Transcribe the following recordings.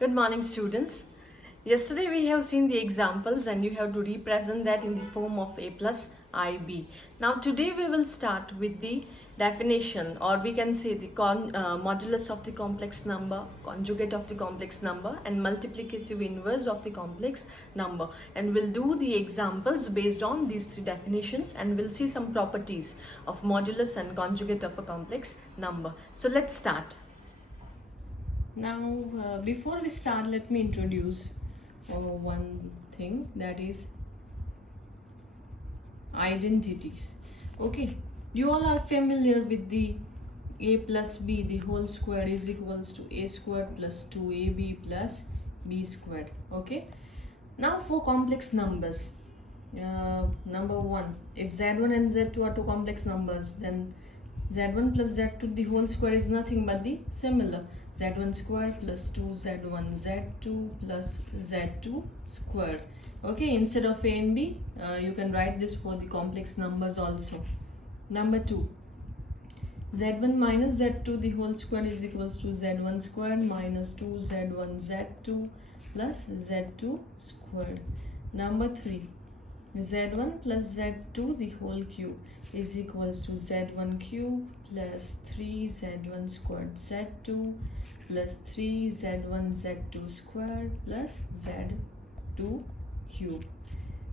Good morning, students. Yesterday we have seen the examples and you have to represent that in the form of a plus ib. Now today we will start with the definition, or we can say the modulus of the complex number, conjugate of the complex number, and multiplicative inverse of the complex number. And we'll do the examples based on these three definitions, and we'll see some properties of modulus and conjugate of a complex number. So let's start. Now, before we start, let me introduce one thing, that is identities. Okay, you all are familiar with the a plus b the whole square is equals to a squared plus 2ab plus b squared. Okay, now for complex numbers, number one, if z1 and z2 are two complex numbers, then z1 plus z2 the whole square is nothing but the similar z1 square plus 2z1 z2 plus z2 square. Okay, instead of a and b, you can write this for the complex numbers also. Number two, z1 minus z2 the whole square is equals to z1 square minus 2z1 z2 plus z2 squared. Number three, z1 plus z2 the whole cube is equals to z1 cube plus 3z1 squared z2 plus 3z1 z2 squared plus z2 cube.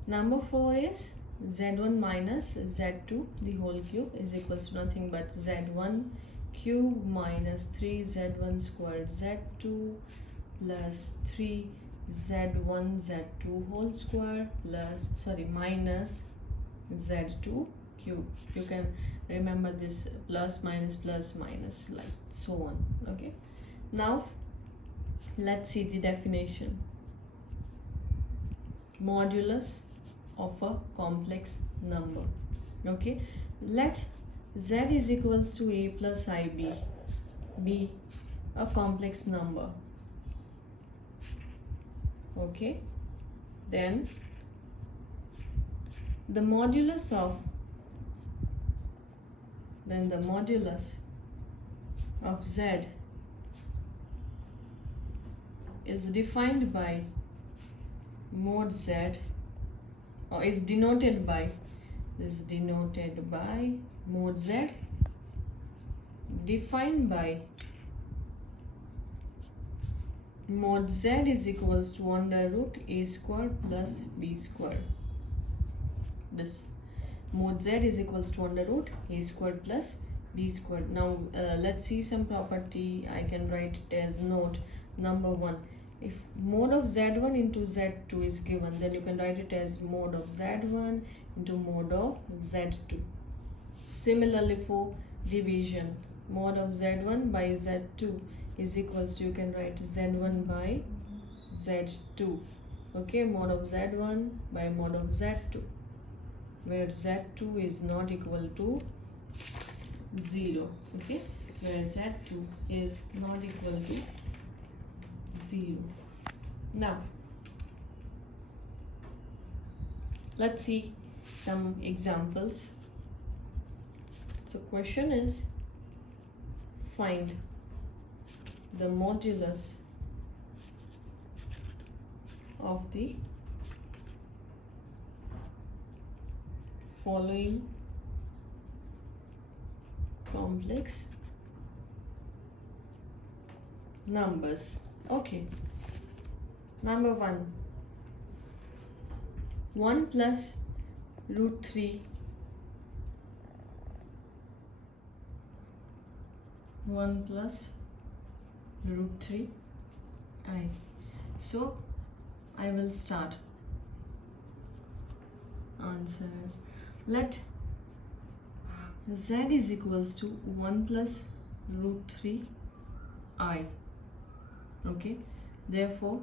Number 4 is z1 minus z2 the whole cube is equals to nothing but z1 cube minus 3z1 squared z2 plus 3z1 z2 whole square plus minus z2 cube. You can remember this plus minus like so on. Okay, now let's see the definition. Modulus of a complex number. Okay, let z is equals to a plus ib be a complex number. Okay, then the modulus of z is defined by mod z, or is denoted by mod z defined by mod z is equals to under root a square plus b square. This mod z is equals to under root a squared plus b squared. Now let's see some property. I can write it as note number one. If mod of z1 into z2 is given, then you can write it as mod of z1 into mod of z2. Similarly for division, mod of z1 by z2 is equals to, you can write z1 by z2. Okay, mod of z1 by mod of z2, where z2 is not equal to 0. Okay, where z2 is not equal to 0. Now let's see some examples. So question is, find the modulus of the following complex numbers. Okay, number 1 plus root 3 1 plus root 3 I. So I will start. Answer is, let z is equals to 1 plus root 3 I. Okay, therefore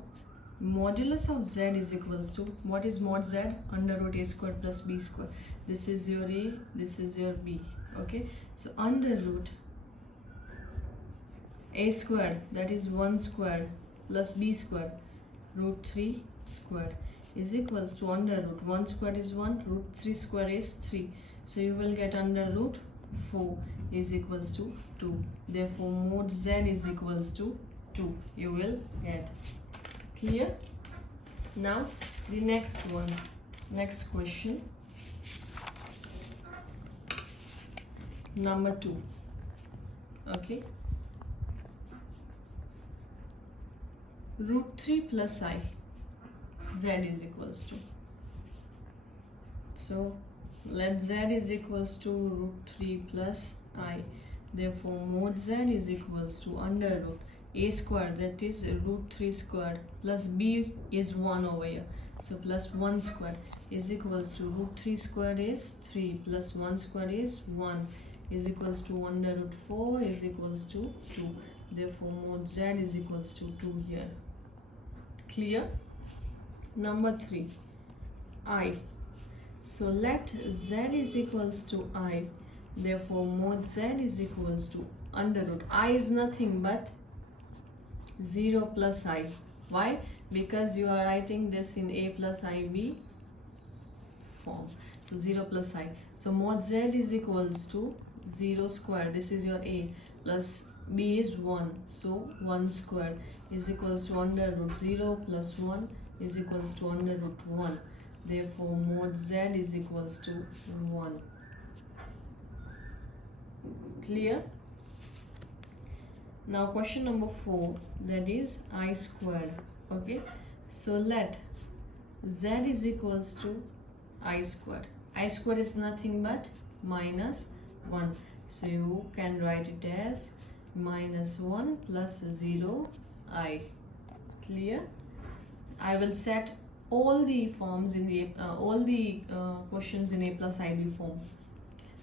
modulus of z is equals to, what is mod z? Under root a squared plus b squared. This is your a, this is your b. Okay, so under root a squared, that is 1 squared plus b squared root 3 squared is equals to under root 1 squared is 1, root 3 square is 3. So you will get under root 4 is equals to 2. Therefore mod z is equals to 2 you will get. Clear? Now the next one, next question, number 2. Okay, root 3 plus I, z is equals to, so let z is equals to root 3 plus I. Therefore mod z is equals to under root a square, that is root 3 squared, plus b is 1 over here, so plus 1 squared is equals to root 3 squared is 3 plus 1 squared is 1 is equals to under root 4 is equals to 2. Therefore mod z is equals to 2 here. Clear? Number 3, I. So let z is equals to I. Therefore mod z is equals to under root. I is nothing but 0 plus I. Why? Because you are writing this in a plus ib form. So 0 plus I. So mod z is equals to 0 square. This is your a, plus b is 1. So 1 square is equals to under root 0 plus 1 is equals to under root 1. Therefore mod z is equals to 1. Clear? Now question number 4, that is I squared. Okay, so let z is equals to I squared. I squared is nothing but minus 1. So you can write it as minus 1 plus 0 I. Clear? I will set all the forms in the questions in a plus ib form.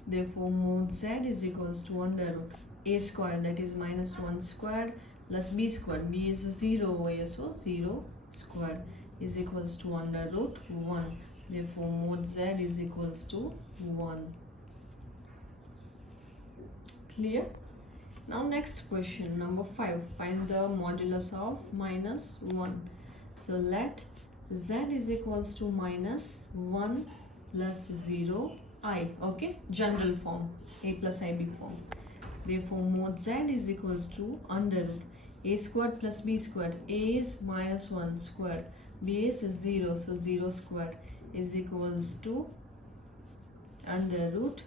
Therefore mod z is equals to under root a squared, that is minus 1 squared, plus b squared, b is 0 over here, so 0 squared is equals to under root 1. Therefore mod z is equals to 1. Clear? Now next question, number 5, find the modulus of minus 1. So let z is equals to minus 1 plus 0 I. Okay, general form, a plus ib form. Therefore mod z is equals to under root a squared plus b squared. A is minus 1 squared, b is 0, so 0 squared is equals to under root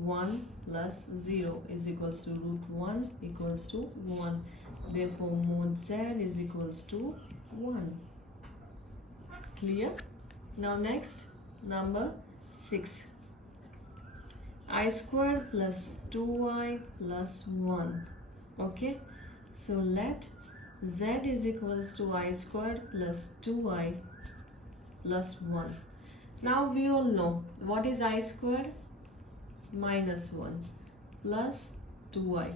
1 plus 0 is equals to root 1 equals to 1. Therefore mod z is equals to 1. Clear? Now next, number 6. I squared plus 2i plus 1. Okay, so let z is equals to I squared plus 2i plus 1. Now we all know what is I squared? Minus 1 plus 2i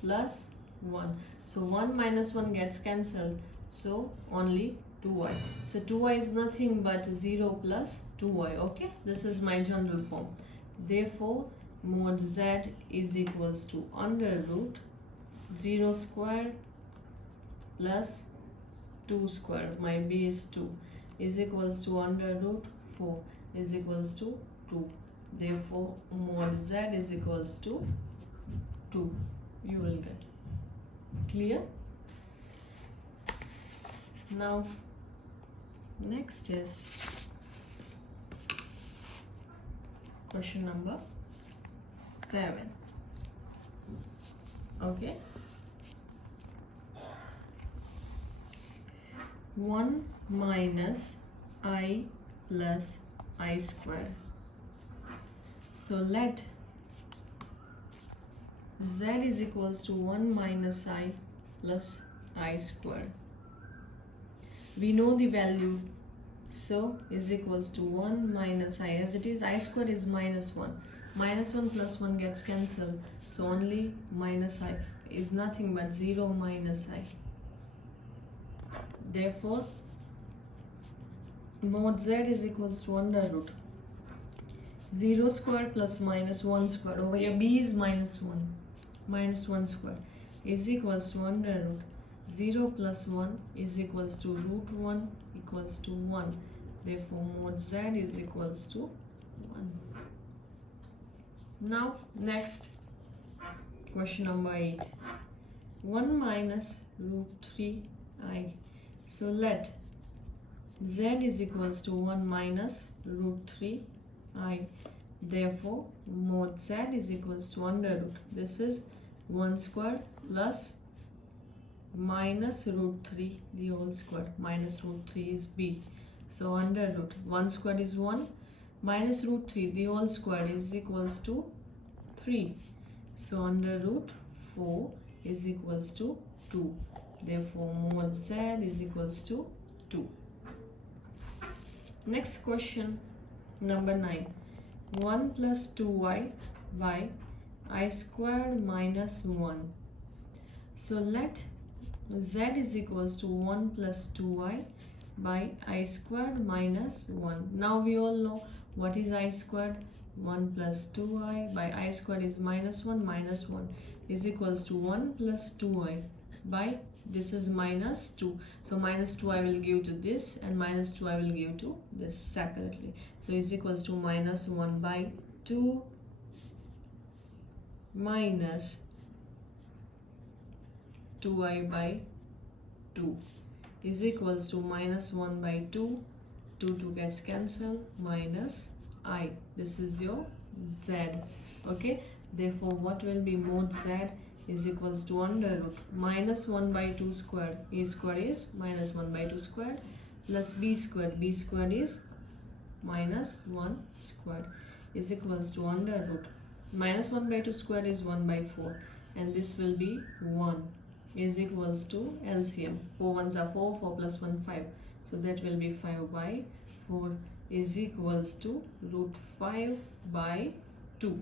plus 1. So 1 minus 1 gets cancelled, so only 2i. So 2i is nothing but 0 plus 2i. Okay, this is my general form. Therefore mod z is equals to under root 0 square plus 2 square, my b is 2, is equals to under root 4 is equals to 2. Therefore mod z is equals to 2 you will get. Clear? Now next is question number 7. Okay, 1 minus I plus I squared. So let z is equals to 1 minus I plus I squared. We know the value, so is equals to 1 minus I, as it is I squared is minus 1. Minus 1 plus 1 gets cancelled, so only minus I is nothing but 0 minus I. Therefore mod z is equals to under root 0 square plus minus 1 square. Over here b is minus 1. Minus 1 square is equals to under root 0 plus 1 is equals to root 1 equals to 1. Therefore mod z is equals to 1. Now next question number 8. 1 minus root 3I. So let z is equals to 1 minus root 3I. Therefore, mod z is equals to under root. This is 1 square plus minus root 3 the whole square. Minus root 3 is b. So under root 1 square is 1 minus root 3 the whole square is equals to 3. So under root 4 is equals to 2. Therefore, mod z is equals to 2. Next question, number 9. 1 plus 2y by I squared minus 1. So let z is equals to 1 plus 2y by I squared minus 1. Now we all know what is I squared. 1 plus 2y by I squared is minus 1 is equals to 1 plus 2y by this is minus 2. So minus 2 I will give to this and minus 2 I will give to this separately. So is equals to minus 1 by 2 minus 2i by 2 is equals to minus 1 by 2. 2 gets cancelled minus I. This is your z. Okay. Therefore, what will be mod z is equals to under root minus 1 by 2 squared. A squared is minus 1 by 2 squared plus b squared. B squared is minus 1 squared is equals to under root minus 1 by 2 squared is 1 by 4 and this will be 1 is equals to LCM. 4 ones are 4, 4 plus 1 5. So that will be 5 by 4 is equals to root 5 by 2.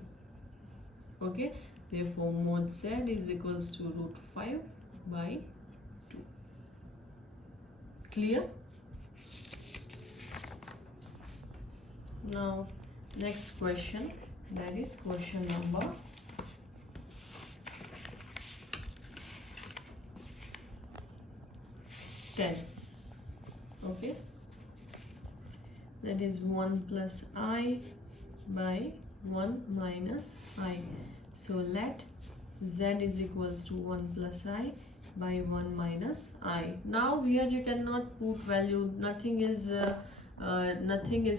Okay. Therefore, mod z is equals to root 5 by 2. Clear? Now, next question, that is question number 10. Okay. That is 1 plus I by 1 minus I. So let z is equals to 1 plus I by 1 minus I. Now here you cannot put value, nothing is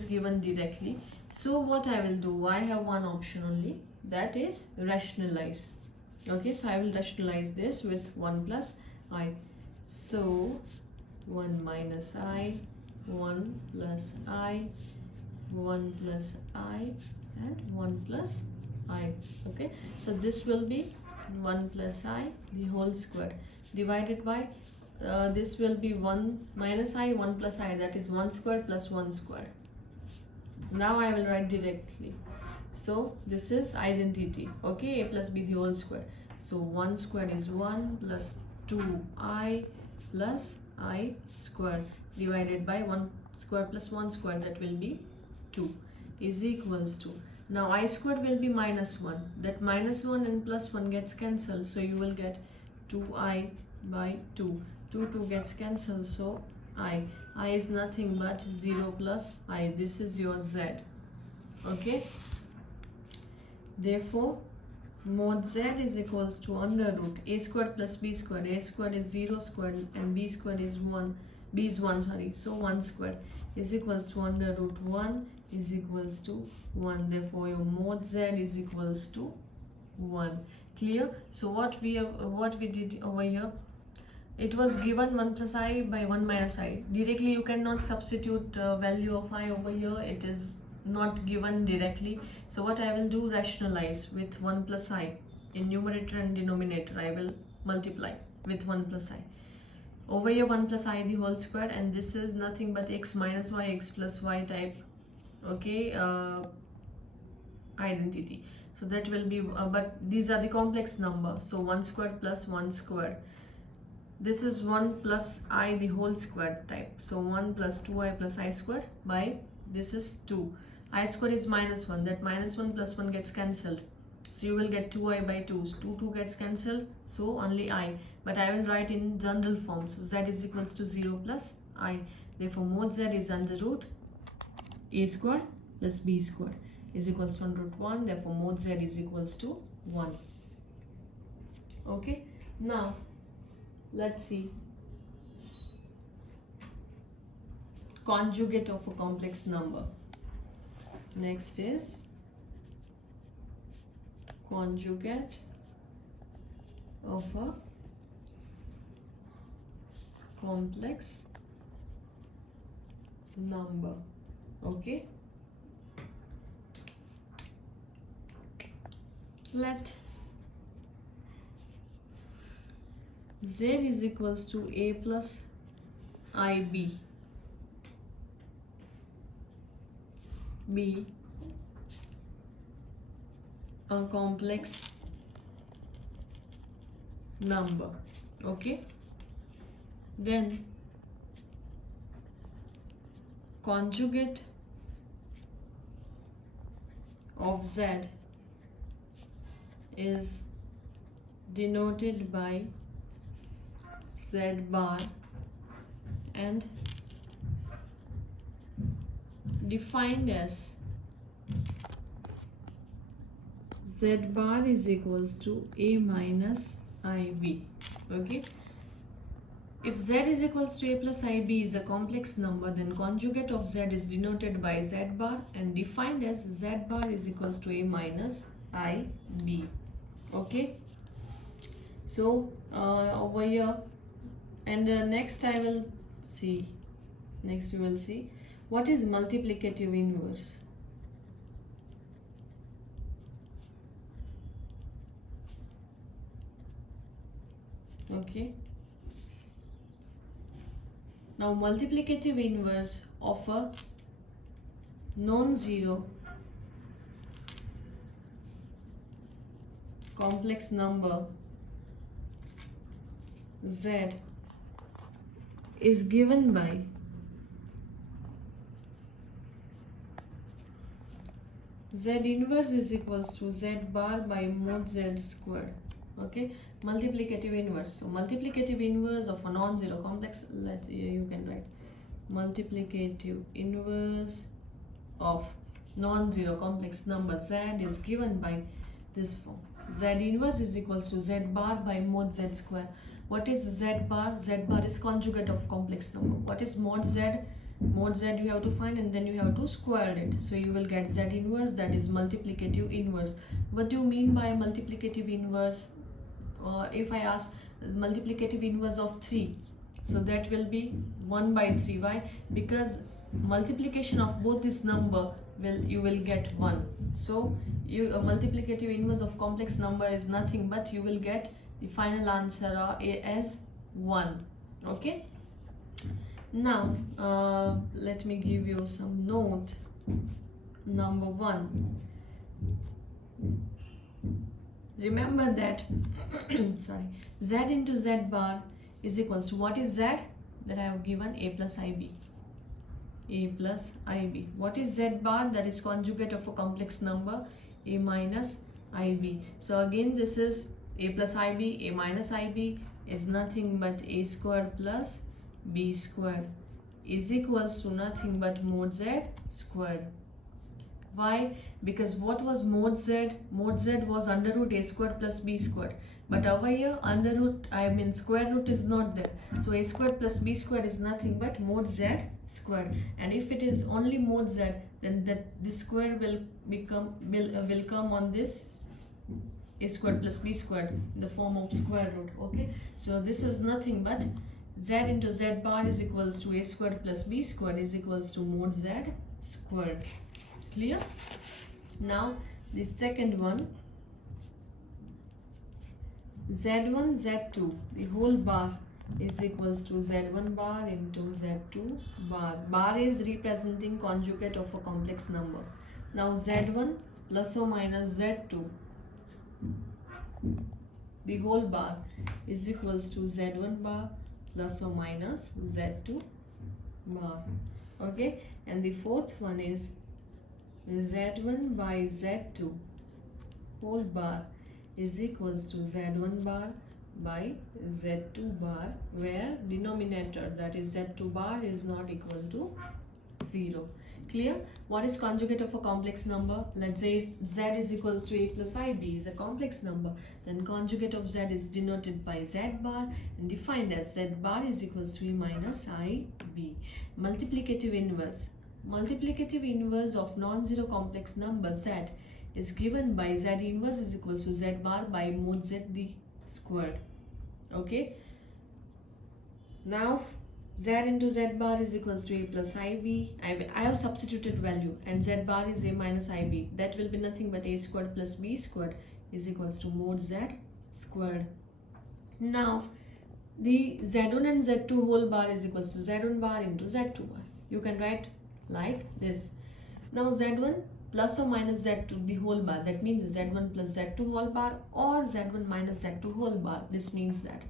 given directly. So what I will do, I have one option only, that is rationalize. Okay, so I will rationalize this with 1 plus I. So 1 minus I, 1 plus I, 1 plus I and 1 plus I. Okay, so this will be 1 plus I the whole square divided by this will be 1 minus I, 1 plus I, that is 1 square plus 1 square. Now I will write directly. So this is identity. Okay, a plus b the whole square. So 1 square is 1 plus 2I plus I square divided by 1 square plus 1 square, that will be 2 is equals to, now I squared will be minus 1, that minus 1 and plus 1 gets cancelled, so you will get 2I by 2. 2 gets cancelled, so I is nothing but 0 plus I. This is your z. Okay. Therefore, mod z is equals to under root a squared plus b squared. A squared is 0 squared and b squared is 1. B is 1, sorry. So 1 squared is equals to under root 1 is equals to 1. Therefore, your mod z is equals to 1. Clear? So what we did over here, it was given 1 plus I by 1 minus I. Directly you cannot substitute value of I over here. It is not given directly. So what I will do, rationalize with 1 plus I. In numerator and denominator I will multiply with 1 plus I. Over here 1 plus I the whole square, and this is nothing but x minus y, x plus y type. Okay, identity. So that will be, but these are the complex number. So 1 square plus 1 square. This is 1 plus I the whole square type. So 1 plus 2I plus I square by this is 2. I square is minus 1. That minus 1 plus 1 gets cancelled. So you will get 2I by 2. 2 gets cancelled. So only I. But I will write in general form. So z is equals to 0 plus I. Therefore mod z is under root a square plus b square is equals to under root 1. Therefore mod z is equals to 1. Okay. Now Let's see. Conjugate of a complex number. Next is conjugate of a complex number. Okay, let z is equals to a plus ib be a complex number. Okay, then conjugate of z is denoted by z bar and defined as z bar is equals to a minus ib. Okay, if z is equals to a plus ib is a complex number, then conjugate of z is denoted by z bar and defined as z bar is equals to a minus ib. Okay, so over here, and next we will see what is multiplicative inverse. Okay, now multiplicative inverse of a non-zero complex number z is given by z inverse is equals to z bar by mod z squared. Okay, multiplicative inverse. So multiplicative inverse of a non-zero complex, you can write multiplicative inverse of non-zero complex number z is given by this form. Z inverse is equals to z bar by mod z square. What is z bar? Z bar is conjugate of complex number. What is mod z? Mod z you have to find and then you have to square it. So you will get z inverse, that is multiplicative inverse. What do you mean by multiplicative inverse? If I ask multiplicative inverse of 3, so that will be 1 by 3. Why? Because multiplication of both this number you will get 1. So a multiplicative inverse of complex number is nothing but you will get the final answer as 1. Okay, now let me give you some note. Number 1, remember that sorry, z into z bar is equals to, what is z? That I have given a plus ib. A plus ib. What is z bar? That is conjugate of a complex number a minus ib. So again this is a plus ib. A minus ib is nothing but a square plus b square is equals to nothing but mod z squared. Why? Because what was mod z? Mod z was under root a square plus b squared. But over here under root, square root is not there. So a square plus b square is nothing but mod z squared. And if it is only mod z, then this square will come on this a square plus b squared in the form of square root. Okay, so this is nothing but z into z bar is equals to a square plus b squared is equals to mod z squared. Clear? Now the second one, z1 z2 the whole bar is equals to z1 bar into z2 bar. Bar is representing conjugate of a complex number. Now z1 plus or minus z2 the whole bar is equals to z1 bar plus or minus z2 bar. Okay, and the fourth one is z1 by z2 whole bar is equals to z1 bar by z2 bar, where denominator, that is z2 bar, is not equal to 0. Clear? What is conjugate of a complex number? Let's say z is equals to a plus ib is a complex number. Then conjugate of z is denoted by z bar and defined as z bar is equals to a minus ib. Multiplicative inverse. Multiplicative inverse of non-zero complex number z is given by z inverse is equals to z bar by mod z the squared. Okay. Now z into z bar is equals to a plus ib. I have substituted value and z bar is a minus ib. That will be nothing but a squared plus b squared is equals to mod z squared. Now the z1 and z2 whole bar is equals to z1 bar into z2 bar. You can write like this. Now z1 plus or minus z2 the whole bar, that means z1 plus z2 whole bar or z1 minus z2 whole bar. This means that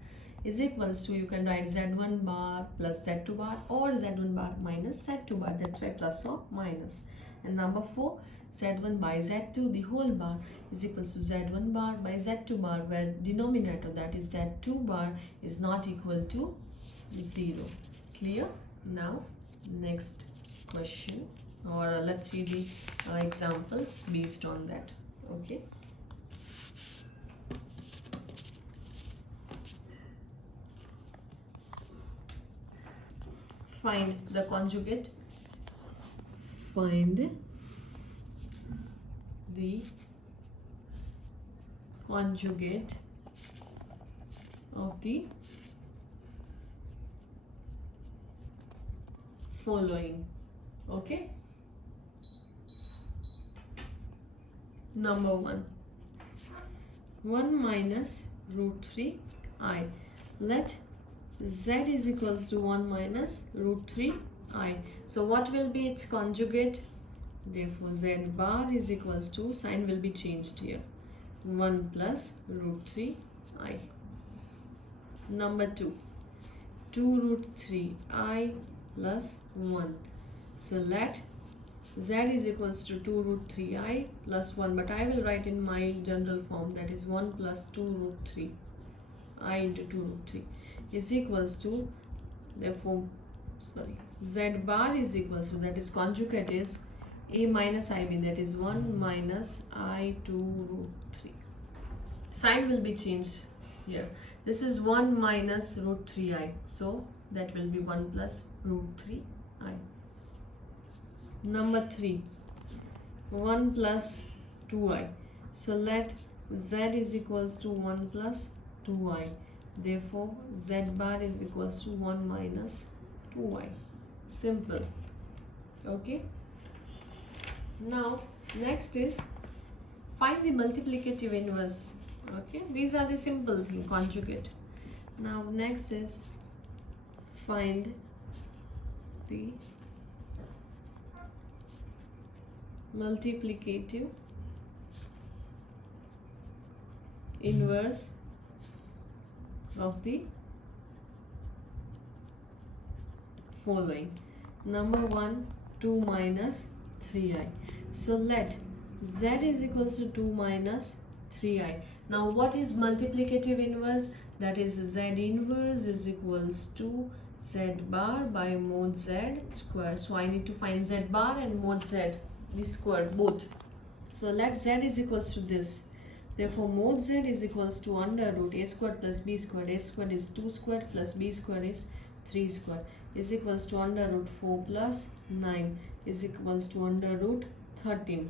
is equals to, you can write z1 bar plus z2 bar or z1 bar minus z2 bar. That's why plus or minus. And number 4, z1 by z2 the whole bar is equals to z1 bar by z2 bar, where denominator, that is z2 bar, is not equal to 0. Clear? Now next question, or let's see the examples based on that. Okay. Find the conjugate. Find the conjugate of the following. Okay. Number 1, 1 minus root 3 I. Let z is equals to 1 minus root 3 I. So what will be its conjugate? Therefore z bar is equals to, sign will be changed here, 1 plus root 3 I. Number 2, 2 root 3 I plus 1. So let z is equals to 2 root 3 I plus 1, but I will write in my general form, that is 1 plus 2 root 3 I into 2 root 3 is equals to, therefore, z bar is equals to, that is conjugate is a minus ib, that is 1 minus I 2 root 3. Sign will be changed here. This is 1 minus root 3i, so that will be 1 plus root 3i. Number 3, 1 plus 2i. So let z is equals to 1 plus 2i. Therefore, z bar is equals to 1 minus 2i. Simple. Okay. Now, next is find the multiplicative inverse. Okay. These are the simple thing, conjugate. Now, next is find the multiplicative inverse of the following. Number 1, 2 minus 3i. So let z is equals to 2 minus 3i. Now what is multiplicative inverse? That is z inverse is equals to z bar by mod z square. So I need to find z bar and mod z, the square, both. So let z is equals to this. Therefore, mod z is equals to under root a squared plus b squared. A squared is 2 squared plus b squared is 3 squared is equals to under root 4 plus 9 is equals to under root 13.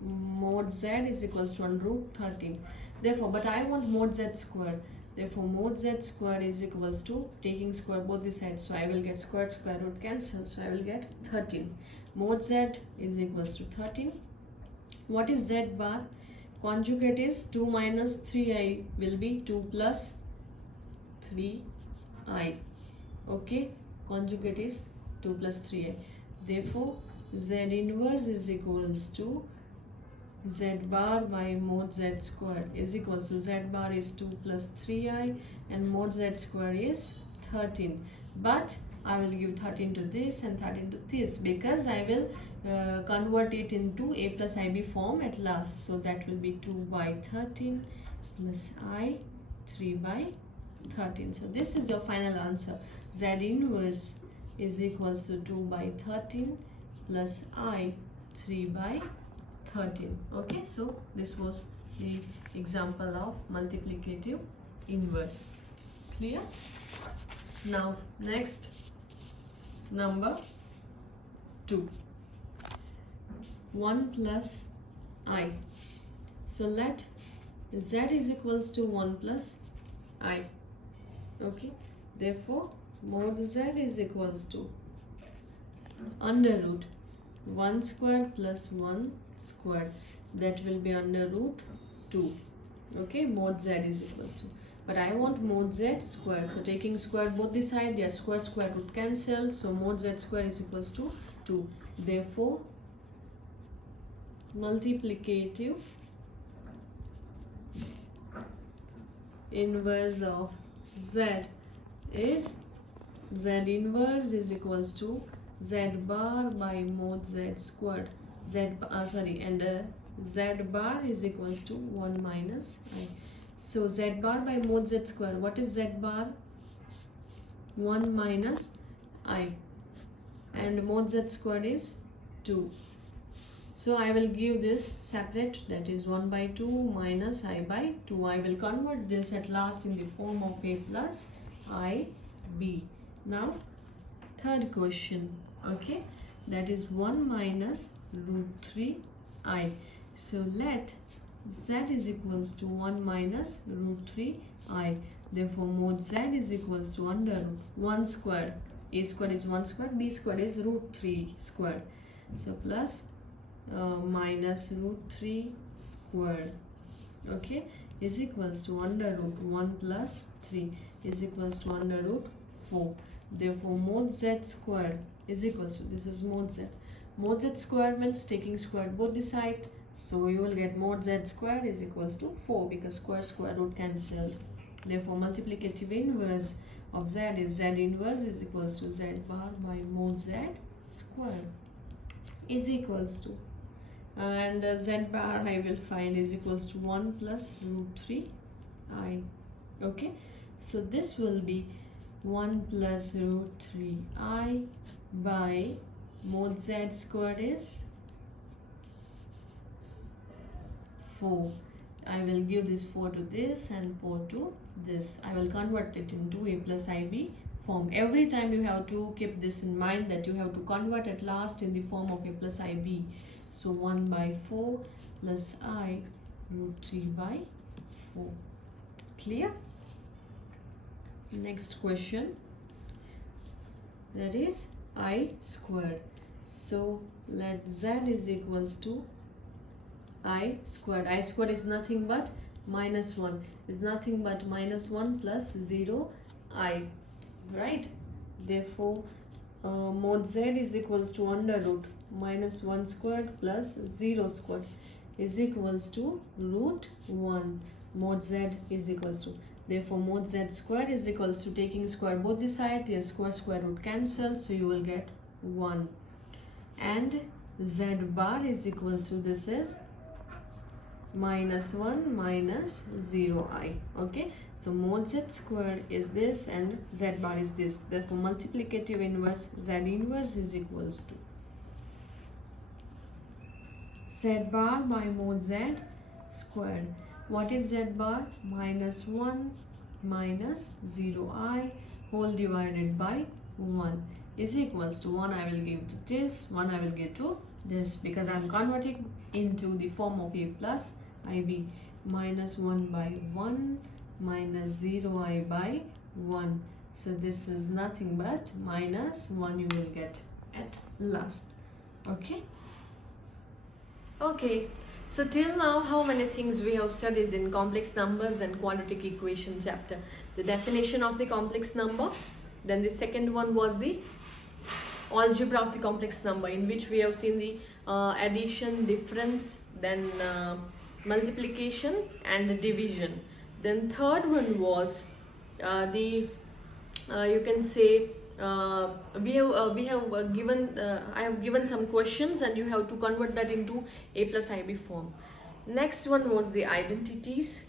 Mod z is equals to under root 13. Therefore, but I want mod z square. Therefore, mod z square is equals to, taking square both the sides. So I will get squared, square root cancel. So I will get 13. Mod z is equals to 13. What is z bar? Conjugate is 2 minus 3i will be 2 plus 3i. Okay. Conjugate is 2 plus 3i. Therefore, z inverse is equals to z bar by mod z square is equals to, z bar is 2 plus 3i and mod z square is 13. But I will give 13 to this and 13 to this because I will convert it into a plus ib form at last. So that will be 2 by 13 plus I 3 by 13. So this is your final answer. Z inverse is equals to 2 by 13 plus I 3 by 13. Okay, so this was the example of multiplicative inverse. Clear? Now next, number 2, 1 plus I. So let z is equals to 1 plus I. Okay, therefore mod z is equals to under root 1 square plus 1 square, that will be under root 2. Okay, mod z is equals to, but I want mod z square, so taking square both the side, their square root cancel, so mod z square is equals to 2. Therefore multiplicative inverse of z is z inverse is equals to z bar by mod z squared, z bar is equals to 1 minus I. So z bar by mod z square, what is z bar? 1 minus I, and mod z squared is 2. So I will give this separate, that is 1 by 2 minus I by 2. I will convert this at last in the form of a plus I b. Now third question, okay, that is 1 minus root 3 I. So let z is equals to 1 minus root 3 I. Therefore mod z is equals to under root 1 square, a square is 1 square, b square is root 3 square. So plus minus root 3 square, okay, is equals to under root 1 plus 3 is equals to under root 4. Therefore mod z square is equals to, this is mod z. Mod z square means taking square both the side, so you will get mod z square is equals to 4 because square root cancelled. Therefore multiplicative inverse of z is z inverse is equals to z bar by mod z square is equals to, and z bar I will find is equals to 1 plus root 3 I. Okay, so this will be 1 plus root 3 I by mod z square is 4. I will give this 4 to this and 4 to this. I will convert it into a plus ib form. Every time you have to keep this in mind that you have to convert at last in the form of a plus ib. So 1 by 4 plus I root 3 by 4. Clear? Next question, that is I squared. So let z is equals to I squared. I squared is nothing but minus 1, is nothing but minus 1 plus 0 I, right? Therefore mod z is equals to under root minus 1 squared plus 0 squared is equals to root 1. Mod z is equals to, therefore mod z square is equals to, taking square both the side, your square root cancel, so you will get 1, and z bar is equals to, this is minus 1 minus 0 I. Okay, so mod z square is this and z bar is this. Therefore multiplicative inverse z inverse is equals to z bar by mod z squared. What is z bar? Minus 1 minus 0 I whole divided by 1 is equals to 1 I will give to this, 1 I will give to this, because I am converting into the form of a plus ib. Minus 1 by 1 minus 0 I by 1. So this is nothing but minus 1 you will get at last. Okay. Okay. So till now, how many things we have studied in complex numbers and quadratic equation chapter? The definition of the complex number. Then the second one was the algebra of the complex number, in which we have seen the addition, difference, then multiplication and the division. Then third one was you can say I have given some questions and you have to convert that into a plus ib form. Next one was the identities,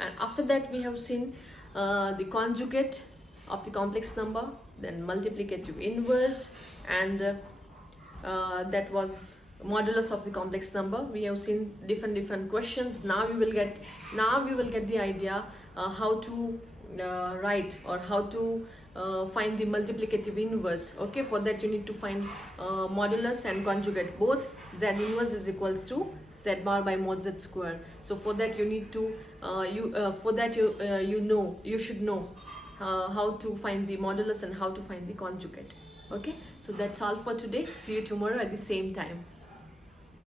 and after that we have seen the conjugate of the complex number, then multiplicative inverse, and that was modulus of the complex number. We have seen different questions. Now we will get the idea how to write or how to find the multiplicative inverse. Okay, for that you need to find modulus and conjugate both. Z inverse is equals to z bar by mod z square. So for that you need to you should know how to find the modulus and how to find the conjugate. Okay, so that's all for today. See you tomorrow at the same time.